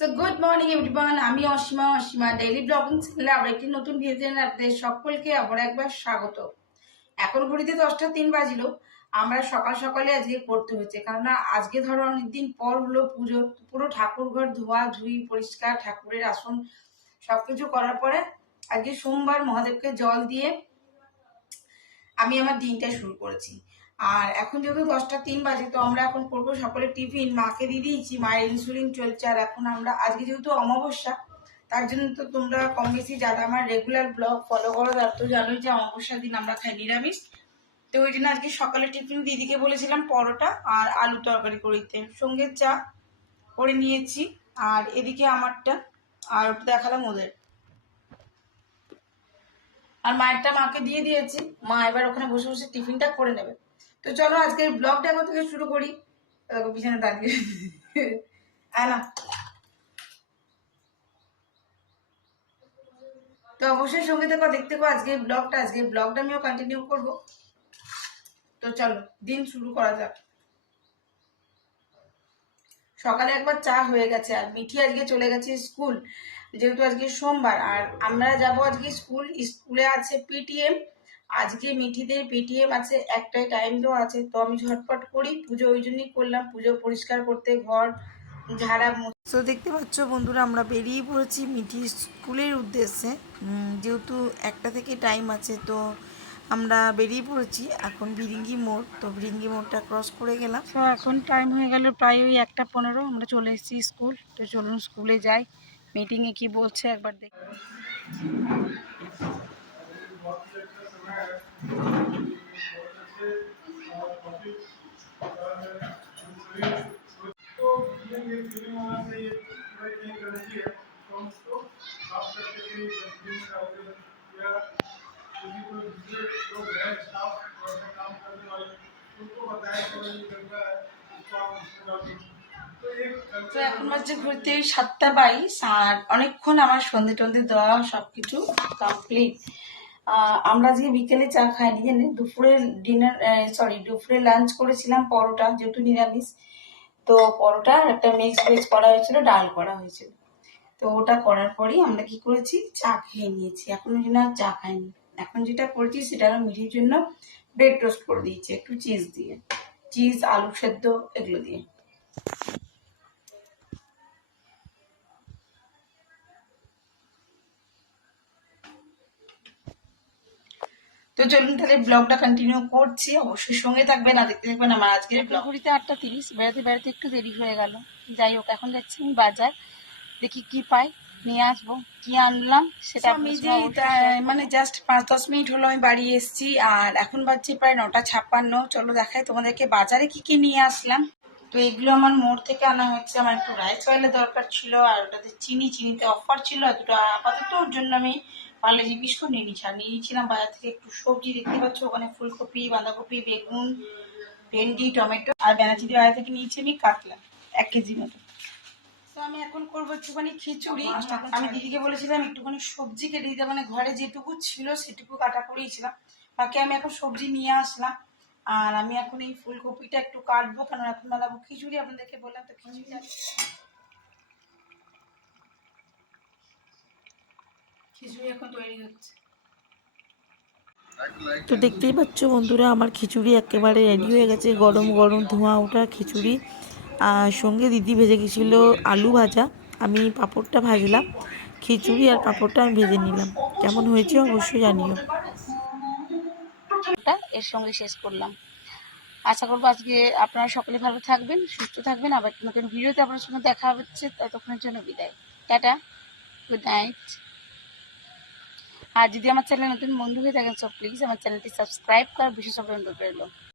So good morning everyone, আমি Asima daily blogging চ্যানেলে আবার একটি নতুন ভিডিও আপনাদের সকলকে আবার একবার স্বাগত। এখন ঘড়িতে 10টা 3 বাজিল। আমরা সকাল সকালে আজকে পড়তে হচ্ছে, কেননা আজকে ধরো অনেকদিন পর হলো পুজো। পুরো ঠাকুর ঘর ধোয়া ধুই পরিষ্কার, ঠাকুরের আসন সবকিছু করার পরে আজকে সোমবার মহাদেবকে জল দিয়ে আমি আমার দিনটা শুরু করেছি। আর এখন যেহেতু 10টা 3 বাজে, তো আমরা এখন করবো সকলে টিফিন। মাকে দিয়ে দিয়েছি, মায়ের ইনসুলিন চলছে। আর এখন আমরা আজকে যেহেতু অমাবস্যা, তার জন্য তো তোমরা কম বেশি যারা আমার রেগুলার ব্লগ ফলো করো তার তো জানোই যে অমাবস্যার দিন আমরা খাই নিরামিষ। তো ওই জন্য আজকে সকালে টিফিন দিদিকে বলেছিলাম পরোটা আর আলু তরকারি করে দিতে, সঙ্গে চা করে নিয়েছি। আর এদিকে আমারটা আর দেখালাম ওদের, আর মায়েরটা মাকে দিয়ে দিয়েছি। মা এবার ওখানে বসে বসে টিফিনটা করে নেবে। তো চলো আজকের ব্লগটা এখন থেকে শুরু করি। পিছনে দাঁড়িয়ে না, তো অবশ্যই সঙ্গে দেখো, দেখতে পাবো আজকের ব্লগটা আমিও কন্টিনিউ করব। তো চলো দিন শুরু করা যাক। সকালে একবার চা হয়ে গেছে, আর মিঠি আজকে চলে গেছে স্কুল, যেহেতু আজকে সোমবার। আর আমরা যাব আজকে স্কুলে আছে পিটিএম। আজকে মিঠিদের পিটিএম আছে, একটাই টাইম দেওয়া আছে। তো আমি ঝটপট করি, পুজো ওই জন্যই করলাম, পুজো পরিষ্কার করতে, ঘর ঝাড়া। তো দেখতে পাচ্ছ বন্ধুরা, আমরা বেরিয়ে পড়েছি মিঠি স্কুলের উদ্দেশ্যে। যেহেতু 1টা থেকে টাইম আছে, তো আমরা বেরিয়ে পড়েছি এখন ভিরিঙ্গি মোড়। তো ভিরিঙ্গি মোড়টা ক্রস করে গেলাম। তো এখন টাইম হয়ে গেল প্রায় ওই 1টা 15। আমরা চলে এসেছি স্কুল। তো চলুন স্কুলে যাই, মিটিংয়ে কি বলছে একবার দেখি। তো এখন বাজে ঘুরতে 7টা 22, আর অনেকক্ষণ আমার সন্ধে টন্ধে দেওয়া সবকিছু কমপ্লিট। আমরা আজকে বিকেলে চা খাইনি, জানি দুপুরে দুপুরে লাঞ্চ করেছিলাম পরোটা, যেহেতু নিরামিষ। তো পরোটা একটা মিক্সড ভেজ করা হয়েছিল, ডাল করা হয়েছিল। তো ওটা করার পরই আমরা কি করেছি, চা খেয়ে নিয়েছি। এখন ওই জন্য আর চা খাইনি। এখন যেটা করেছি সেটা হলো মিঠির জন্য ব্রেড টোস্ট করে দিয়েছি একটু চিজ দিয়ে, চিজ আলু সেদ্ধ এগুলো দিয়ে। তো চলুন তাহলে ব্লগটা কন্টিনিউ করছি, অবশ্যই সঙ্গে থাকবেন। না দেখতে থাকবেন আমার আজকের ব্লগ। ঘড়িতে 8টা 30, বেড়াতে বেড়াতে একটু দেরি হয়ে গেল। যাই হোক, এখন যাচ্ছি আমি বাজার, দেখি কি পাই নিয়ে আসবো। কি আনলাম সেটা আমি যে মানে জাস্ট 5-10 মিনিট হলো আমি বাড়ি এসেছি। আর এখন বাজছে প্রায় 9টা 56। চলো দেখাই তোমাদেরকে বাজারে কি কি নিয়ে আসলাম। তো এগুলো আমার মোড় থেকে আনা হচ্ছে। আমার একটু রাইস অয়েলের দরকার ছিল, আর ওটাতে চিনিতে অফার ছিল। আর দুটো আপাতত ওর জন্য আমি পার্লেজি বিস্কুট নিয়ে নিচ্ছি। আর নিয়েছিলাম বাজার থেকে একটু সবজি, দেখতে পাচ্ছ ওখানে ফুলকপি, বাঁধাকপি, বেগুন, ভেন্ডি, টমেটো। আর ব্যানাচিদি বাজার থেকে নিয়েছি আমি কাতলা 1 কেজি মতো। তো আমি এখন করবো একটুখানি খিচুড়ি। আমি দিদিকে বলেছিলাম একটুখানি সবজি কেটে দিতে, মানে ঘরে যেটুকু ছিল সেটুকু কাটা করেছিলাম, বাকি আমি এখন সবজি নিয়ে আসলাম। আর আমি এখন এই ফুলকপিটা একটু কাটবো, কারণ এখন বানাবো খিচুড়ি। আপনাদেরকে বললাম তো খিচুড়ি এখন তৈরি হচ্ছে। তো দেখতেই পাচ্ছ বন্ধুরা, আমার খিচুড়ি একেবারে রেডি হয়ে গেছে। গরম গরম ধোঁয়া ওঠা খিচুড়ি। আর সঙ্গে দিদি ভেজে গেছিলো আলু ভাজা, আমি পাঁপড়টা ভাজলাম। খিচুড়ি আর পাঁপড়টা আমি ভেজে নিলাম। কেমন হয়েছে অবশ্যই জানিও। এর সঙ্গে শেষ করলাম। আশা করবো আজকে আপনারা সকলে ভালো থাকবেন, সুস্থ থাকবেন। আবার নতুন ভিডিওতে আপনার সঙ্গে দেখা হচ্ছে, ততক্ষণের জন্য বিদায়, টাটা, গুড নাইট। আর যদি আমার চ্যানেল নতুন বন্ধু হয়ে থাকেন, সো প্লিজ আমার চ্যানেলটি সাবস্ক্রাইব করার বিশেষ অনুরোধ রইল।